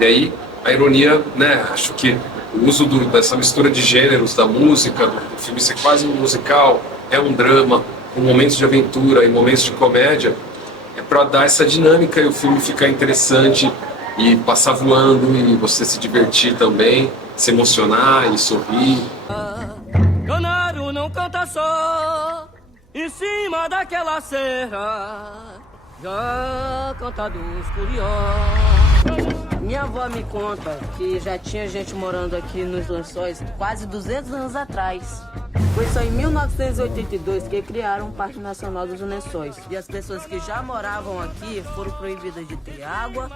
E aí, a ironia, né, acho que o uso dessa mistura de gêneros, da música, do filme ser quase um musical, é um drama, com momentos de aventura e momentos de comédia, é para dar essa dinâmica e o filme ficar interessante e passar voando e você se divertir também, se emocionar e sorrir. Canário não canta só em cima daquela serra, já canta dos curiosos. Minha avó me conta que já tinha gente morando aqui nos Lençóis quase 200 anos atrás. Foi só em 1982 que criaram o Parque Nacional dos Lençóis. E as pessoas que já moravam aqui foram proibidas de ter água,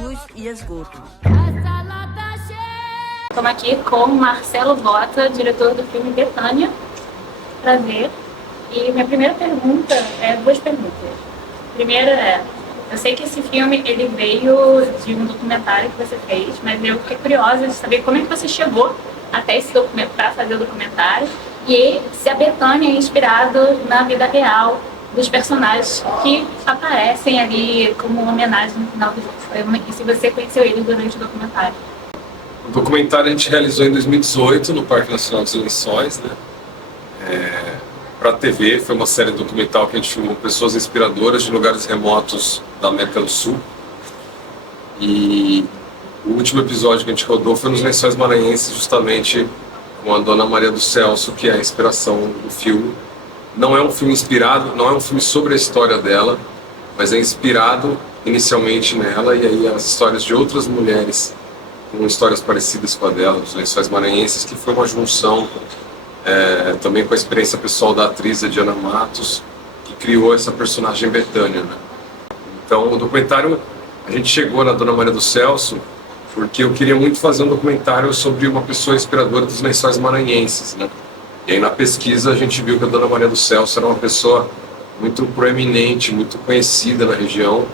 luz e esgoto. Estamos aqui com o Marcelo Bota, diretor do filme Betânia. Prazer. E minha primeira pergunta é duas perguntas. A primeira é, eu sei que esse filme ele veio de um documentário que você fez, mas eu fiquei curiosa de saber como é que você chegou até esse documento para fazer o documentário e se a Betânia é inspirado na vida real dos personagens que aparecem ali como uma homenagem no final do filme e se você conheceu eles durante o documentário. O documentário a gente realizou em 2018 no Parque Nacional dos Lençóis, né? Para a TV, foi uma série documental que a gente filmou pessoas inspiradoras de lugares remotos da América do Sul. E o último episódio que a gente rodou foi nos Lençóis Maranhenses, justamente com a Dona Maria do Celso, que é a inspiração do filme. Não é um filme inspirado, não é um filme sobre a história dela, mas é inspirado inicialmente nela, e aí as histórias de outras mulheres com histórias parecidas com a dela, dos Lençóis Maranhenses, que foi uma junção também com a experiência pessoal da atriz Diana Matos, que criou essa personagem Betânia, né? Então o documentário, a gente chegou na Dona Maria do Celso porque eu queria muito fazer um documentário sobre uma pessoa inspiradora dos Lençóis Maranhenses, né? E aí na pesquisa a gente viu que a Dona Maria do Celso era uma pessoa muito proeminente, muito conhecida na região,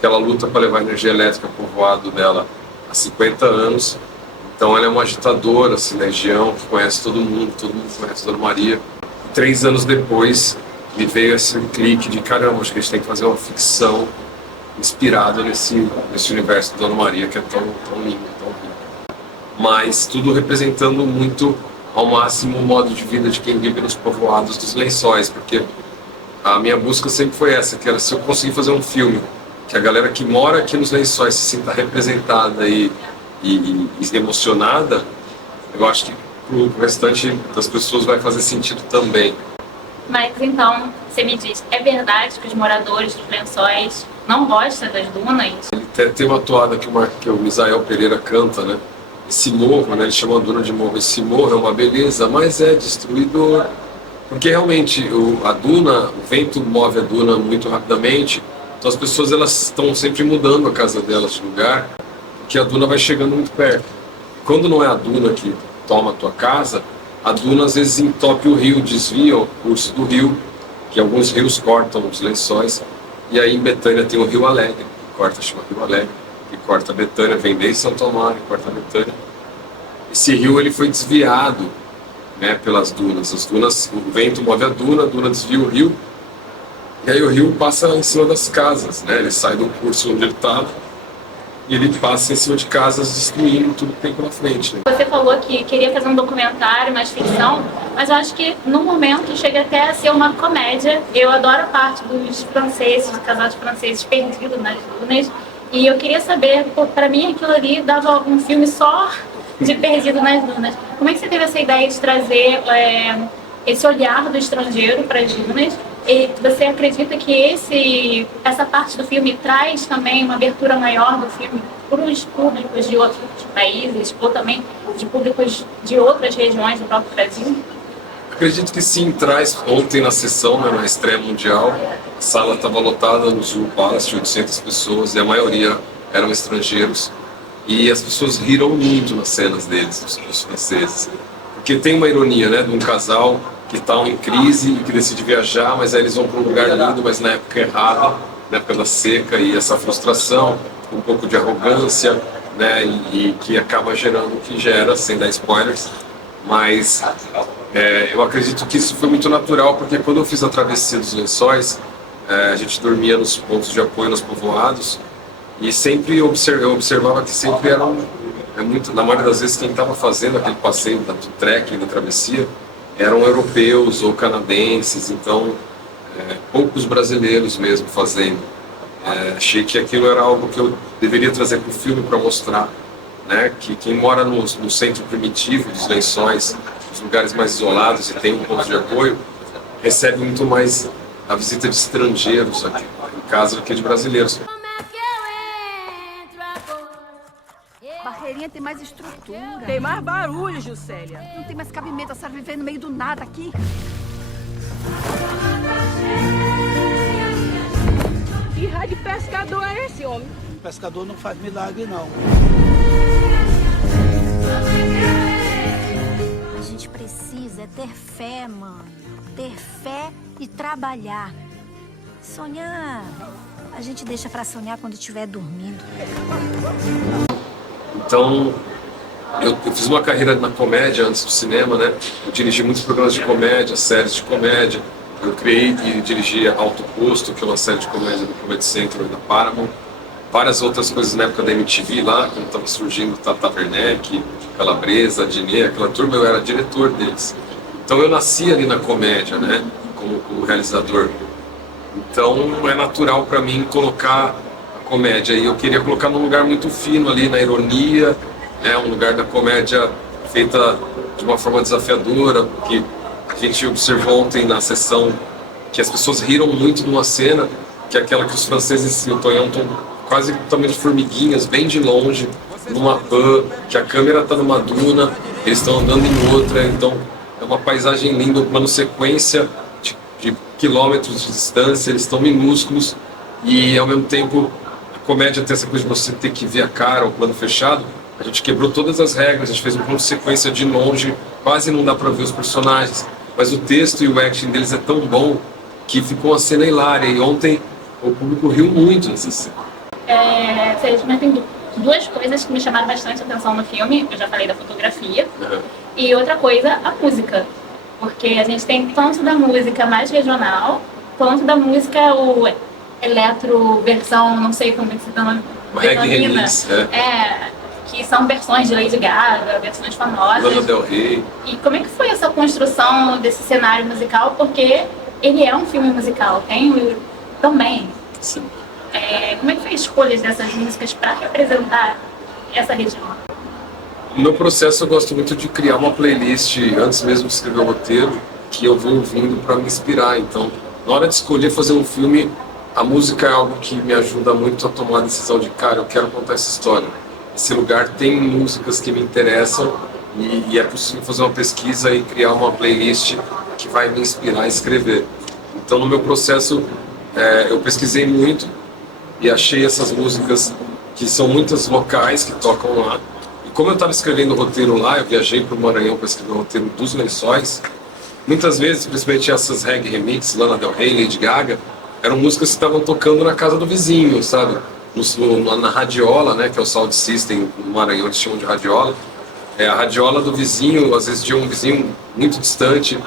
que ela luta para levar energia elétrica para o povoado dela há 50 anos. Então ela é uma agitadora assim, na região, que conhece todo mundo conhece a Dona Maria. E 3 anos depois me veio esse clique de caramba, acho que a gente tem que fazer uma ficção inspirada nesse universo da Dona Maria, que é tão lindo, tão rico. Mas tudo representando muito ao máximo o modo de vida de quem vive nos povoados dos Lençóis, porque a minha busca sempre foi essa, que era se eu conseguir fazer um filme que a galera que mora aqui nos Lençóis se sinta representada e emocionada, eu acho que pro restante das pessoas vai fazer sentido também. Mas então, você me diz, é verdade que os moradores dos Lençóis não gostam das dunas? Ele tem uma toada que o Misael Pereira canta, né? Esse morro, né? Ele chama a duna de morro. Esse morro é uma beleza, mas é destruidor. Porque realmente a duna, o vento move a duna muito rapidamente, então as pessoas elas estão sempre mudando a casa delas de lugar, que a duna vai chegando muito perto. Quando não é a duna que toma a tua casa, a duna às vezes entope o rio, desvia o curso do rio, que alguns rios cortam os Lençóis, e aí em Betânia tem o Rio Alegre, que corta, chama Rio Alegre, que corta Betânia, vem desde Santo Amaro e corta Betânia. Esse rio ele foi desviado, né, pelas dunas. As dunas, o vento move a duna desvia o rio, e aí o rio passa em cima das casas, né? Ele sai do curso onde ele estava, e ele passa em cima de casas, destruindo tudo que tem pela frente, né? Você falou que queria fazer um documentário, mais ficção, mas eu acho que no momento chega até a ser uma comédia. Eu adoro a parte dos franceses, do casal de franceses perdido nas dunas, e eu queria saber, para mim aquilo ali dava um filme só de perdido nas dunas. Como é que você teve essa ideia de trazer esse olhar do estrangeiro para as dunas? E você acredita que essa parte do filme traz também uma abertura maior do filme para os públicos de outros países ou também de públicos de outras regiões do próprio Brasil? Acredito que sim, traz. Ontem na sessão, né, na estreia mundial, a sala estava lotada no Zoo Palace, de 800 pessoas, e a maioria eram estrangeiros. E as pessoas riram muito nas cenas deles, os franceses. Porque tem uma ironia, né, de um casal que está em crise e que decide viajar, mas aí eles vão para um lugar lindo, mas na época errada, na época da seca, e essa frustração, um pouco de arrogância, né, e que acaba gerando o que gera, sem dar spoilers. Mas eu acredito que isso foi muito natural, porque quando eu fiz a travessia dos Lençóis, a gente dormia nos pontos de apoio, nos povoados, E sempre eu observava que sempre eram, na maioria das vezes, quem estava fazendo aquele passeio do trekking, da travessia, eram europeus ou canadenses, então poucos brasileiros mesmo fazendo. Achei que aquilo era algo que eu deveria trazer para o filme para mostrar, né, que quem mora no centro primitivo dos Lençóis, os lugares mais isolados e tem um ponto de apoio, recebe muito mais a visita de estrangeiros aqui em casa do que de brasileiros. Barreirinha tem mais estrutura. Tem mais barulho, Juscelia. Não tem mais cabimento, a senhora viver no meio do nada aqui. Que raio de pescador é esse, homem? Pescador não faz milagre, não. A gente precisa ter fé, mãe. Ter fé e trabalhar. Sonhar, a gente deixa pra sonhar quando estiver dormindo. Então, eu fiz uma carreira na comédia antes do cinema, né? Eu dirigi muitos programas de comédia, séries de comédia. Eu criei e dirigi Alto Custo, que é uma série de comédia do Comedy Central da Paramount. Várias outras coisas na época da MTV lá, quando estava surgindo Tata Werneck, Calabresa, Dinê, aquela turma, eu era diretor deles. Então eu nasci ali na comédia, né? Como realizador. Então é natural para mim colocar a comédia. E eu queria colocar num lugar muito fino ali, na ironia, né? Um lugar da comédia feita de uma forma desafiadora, porque a gente observou ontem na sessão que as pessoas riram muito numa cena, que é aquela que os franceses e o Tonhão estão quase totalmente formiguinhas, bem de longe, numa van, que a câmera está numa duna, eles estão andando em outra, então é uma paisagem linda, uma sequência de quilômetros de distância, eles estão minúsculos e ao mesmo tempo a comédia tem essa coisa de você ter que ver a cara, o plano fechado. A gente quebrou todas as regras, a gente fez um plano de sequência de longe, quase não dá para ver os personagens, mas o texto e o acting deles é tão bom que ficou uma cena hilária e ontem o público riu muito nessa cena. Tem duas coisas que me chamaram bastante atenção no filme. Eu já falei da fotografia. E outra coisa, a música. Porque a gente tem tanto da música mais regional, quanto da música o eletro versão, não sei como é que se chama, Reggae remix, que são versões de Lady Gaga, versões famosas. Lana Del Rey. E como é que foi essa construção desse cenário musical? Porque ele é um filme musical, tem também. Sim. Como é que foi a escolha dessas músicas para representar essa região? No meu processo eu gosto muito de criar uma playlist, antes mesmo de escrever o roteiro, que eu vou ouvindo para me inspirar. Então, na hora de escolher fazer um filme, a música é algo que me ajuda muito a tomar a decisão de, cara, eu quero contar essa história. Esse lugar tem músicas que me interessam e é possível fazer uma pesquisa e criar uma playlist que vai me inspirar a escrever. Então, no meu processo, eu pesquisei muito e achei essas músicas que são muitas locais que tocam lá. E como eu estava escrevendo o roteiro lá, eu viajei para o Maranhão para escrever o roteiro dos Lençóis. Muitas vezes, principalmente essas reggae remix, Lana Del Rey, Lady Gaga, eram músicas que estavam tocando na casa do vizinho, sabe? Na radiola, né, que é o sound system no Maranhão, eles chamam de radiola. A radiola do vizinho, às vezes tinha um vizinho muito distante,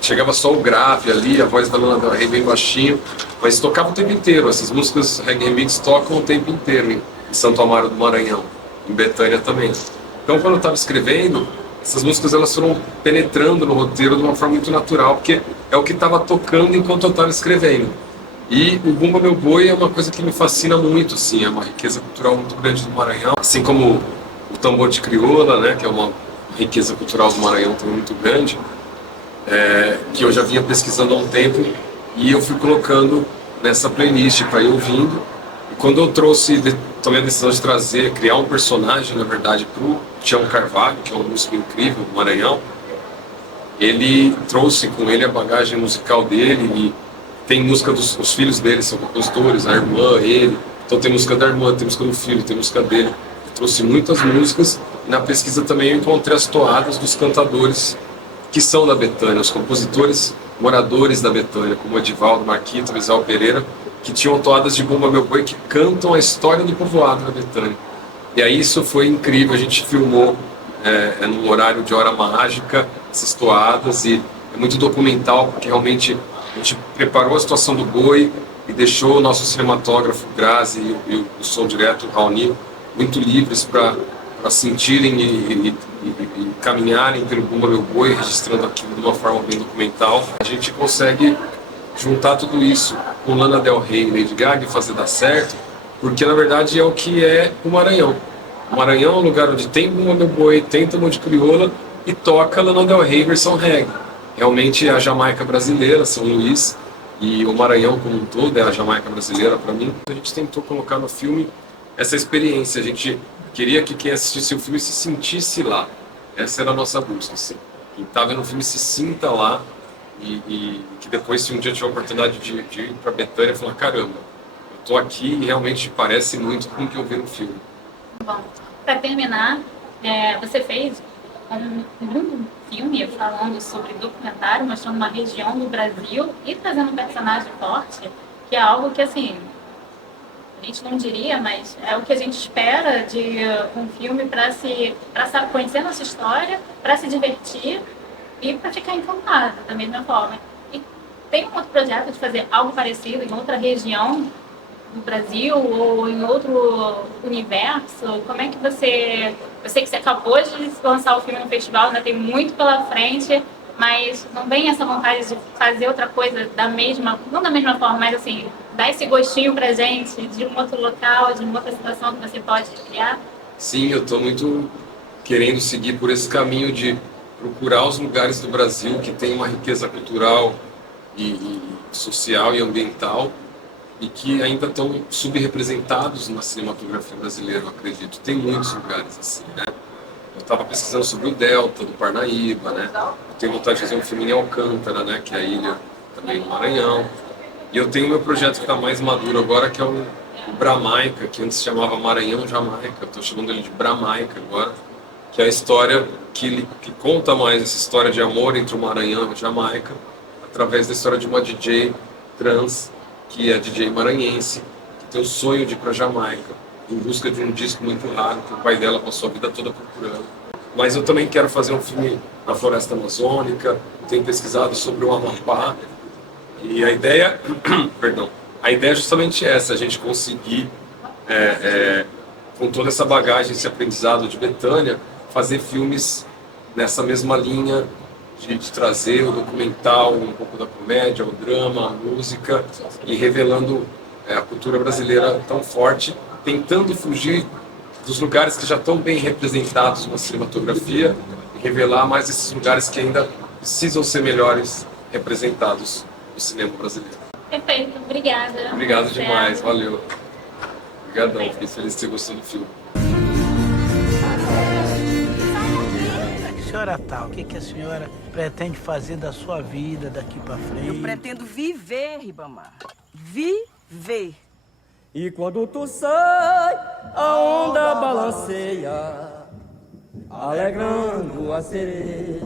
chegava só o grave ali, a voz da Lana Del Rey bem baixinho, mas tocava o tempo inteiro. Essas músicas reggae remix tocam o tempo inteiro em Santo Amaro do Maranhão, em Betânia também. Então, quando eu estava escrevendo, essas músicas elas foram penetrando no roteiro de uma forma muito natural, porque é o que estava tocando enquanto eu estava escrevendo. E o Bumba Meu Boi é uma coisa que me fascina muito, assim, é uma riqueza cultural muito grande do Maranhão, assim como o tambor de crioula, né, que é uma riqueza cultural do Maranhão também muito grande, que eu já vinha pesquisando há um tempo e eu fui colocando nessa playlist para ir ouvindo. E quando eu tomei a decisão de criar um personagem, na verdade, para o Tião Carvalho, que é um músico incrível do Maranhão, ele trouxe com ele a bagagem musical dele e tem música os filhos dele, são compositores, a irmã, ele. Então tem música da irmã, tem música do filho, tem música dele. Eu trouxe muitas músicas e na pesquisa também eu encontrei as toadas dos cantadores que são da Betânia, os compositores moradores da Betânia, como Edivaldo, Marquito, Visal Pereira, que tinham toadas de Bumba Meu Boi que cantam a história do povoado da Betânia. E aí isso foi incrível, a gente filmou num horário de hora mágica essas toadas e é muito documental porque realmente a gente preparou a situação do boi, e deixou o nosso cinematógrafo Grazi e o som direto, o Raoni, muito livres para sentirem e caminharem pelo Bumba Meu Boi, registrando aquilo de uma forma bem documental. A gente consegue juntar tudo isso com Lana Del Rey e Lady Gaga e fazer dar certo, porque na verdade é o que é o Maranhão. O Maranhão é um lugar onde tem Bumba Meu Boi, tem tambor de crioula e toca Lana Del Rey versão reggae. Realmente é a Jamaica brasileira, São Luís, e o Maranhão como um todo é a Jamaica brasileira para mim. A gente tentou colocar no filme essa experiência, a gente queria que quem assistisse o filme se sentisse lá. Essa era a nossa busca, assim. Quem estava vendo o filme se sinta lá e que depois, se um dia tiver a oportunidade de ir para Betânia, falar, caramba, eu tô aqui e realmente parece muito com o que eu vi no filme. Bom, para terminar, você fez um filme falando sobre documentário, mostrando uma região do Brasil e trazendo um personagem forte, que é algo que, assim, a gente não diria, mas é o que a gente espera de um filme para conhecer nossa história, para se divertir e para ficar encantado da mesma forma. E tem um outro projeto de fazer algo parecido em outra região do Brasil ou em outro universo? Como é que você... Eu sei que você acabou de lançar o filme no festival, ainda tem muito pela frente, mas não vem essa vontade de fazer outra coisa da mesma, não da mesma forma, mas assim, dar esse gostinho pra gente de um outro local, de uma outra situação que você pode criar? Sim, eu estou muito querendo seguir por esse caminho de procurar os lugares do Brasil que tem uma riqueza cultural e social e ambiental e que ainda estão subrepresentados na cinematografia brasileira, eu acredito. Tem muitos lugares assim, né? Eu estava pesquisando sobre o Delta, do Parnaíba, né? Eu tenho vontade de fazer um filme em Alcântara, né? Que é a ilha também no Maranhão. E eu tenho meu projeto que está mais maduro agora, que é o Bramaica, que antes se chamava Maranhão Jamaica. Eu estou chamando ele de Bramaica agora, que é a história que conta mais essa história de amor entre o Maranhão e a Jamaica, através da história de uma DJ trans, que é DJ maranhense, que tem o sonho de ir para Jamaica, em busca de um disco muito raro, que o pai dela passou a vida toda procurando. Mas eu também quero fazer um filme na floresta amazônica, tenho pesquisado sobre o Amapá, e a ideia, perdão, a ideia é justamente essa, a gente conseguir, com toda essa bagagem, esse aprendizado de Betânia, fazer filmes nessa mesma linha, de trazer o documental, um pouco da comédia, o drama, a música, e revelando a cultura brasileira tão forte, tentando fugir dos lugares que já estão bem representados na cinematografia e revelar mais esses lugares que ainda precisam ser melhores representados no cinema brasileiro. Perfeito, obrigada. Obrigado demais, valeu. Obrigadão, fiquei feliz que você gostou do filme. Senhora tal, o que a senhora pretende fazer da sua vida daqui pra frente? Eu pretendo viver, Ribamar. Viver. E quando tu sai, a onda balanceia, alegrando a sereia.